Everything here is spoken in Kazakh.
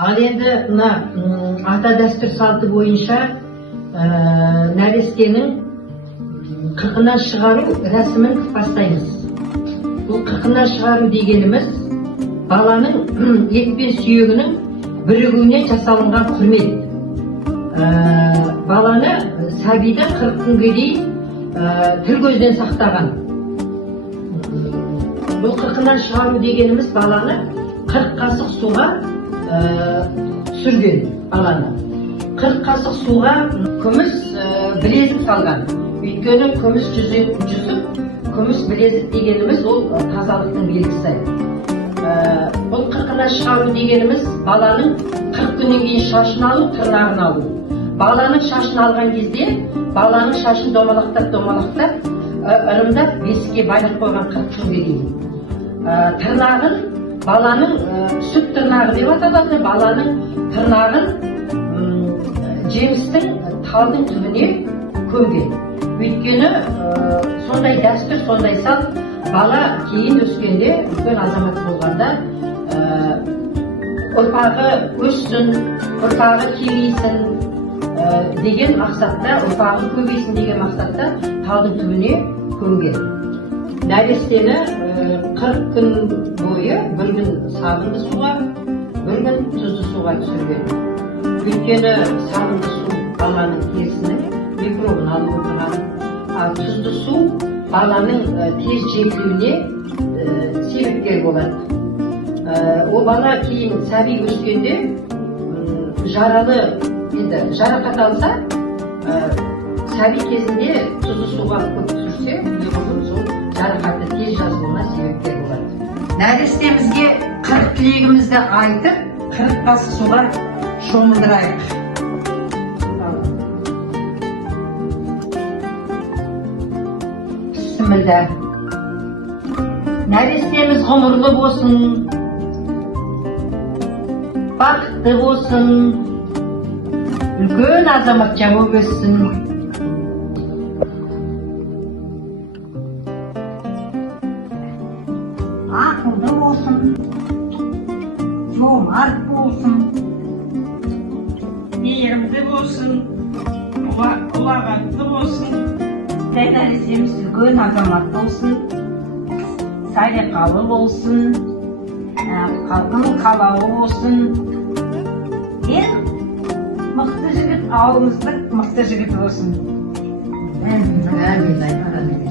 Ал енді мына ата дәстүр салты бойынша нәрестенің қырқынан шығару рәсімін бастаймыз. Бұл қырқынан шығару дегеніміз баланың ет пен сүйегінің бірігуіне жасалынған құрмет. Баланы сәбиді 40 күнге дейін тіл көзден сақтаған. Бұл қырқынан шығару дегеніміз баланы 40 қасық суға сүрген баланы. 40 қасық суға күміс білезік салған. Өйткені күміс жүзіп, күміс білезік дегеніміз ол тазалықтың белгісі. Бұл қырқынан шығару дегеніміз баланың 40 күннен кейін шашын алу, тырнағын алу. Баланың шашын алған кезде, баланың шашын домалақтап, ырымдап, бесікке байлап қойған 40 күнге дейін. Тырнағын, баланың сүт тырнағы деп аталады, баланың тырнағын жемістің талдың түбіне көмген. Өйткені сондай дәстүр, сондай салт, бала кейін өскенде, үлкен азамат болғанда, ұрпағы өссін, ұрпағы кеңейсін деген мақсатта, ұрпағы көбейсін деген мақсатта талдың түбіне көмген. Нәрестені 40 күн бойы бір күн сабынды суға, бір күн тұзды суға түсірген. Өйткені сабынды су баланың терісінің микробын алып отырған, ал тұзды су баланың тез жетілуіне себепкер болады. О бала кейін сәби өскенде жаралы, жарақат алса, сәби кезінде тұзды суға көп түсірсе, жарақаты тез жазылуына себепкер болады. Нәрестемізге 40 тілегімізді айтып, 40 қасық суға шомылдырайық. Бісміллә. Нәрестеміз ғұмырлы болсын, бақытты болсын, үлкен азаматша болып өссін. Ақылды болсын, жомарт болсын, мейірімді болсын, ұлағатты болсын. нәрестеміз үлкен азамат болсын, салиқалы болсын, халқының қалауы болсын. Ең мықты жігіт, ауылымыздың мықты жігіті болсын. Әмин.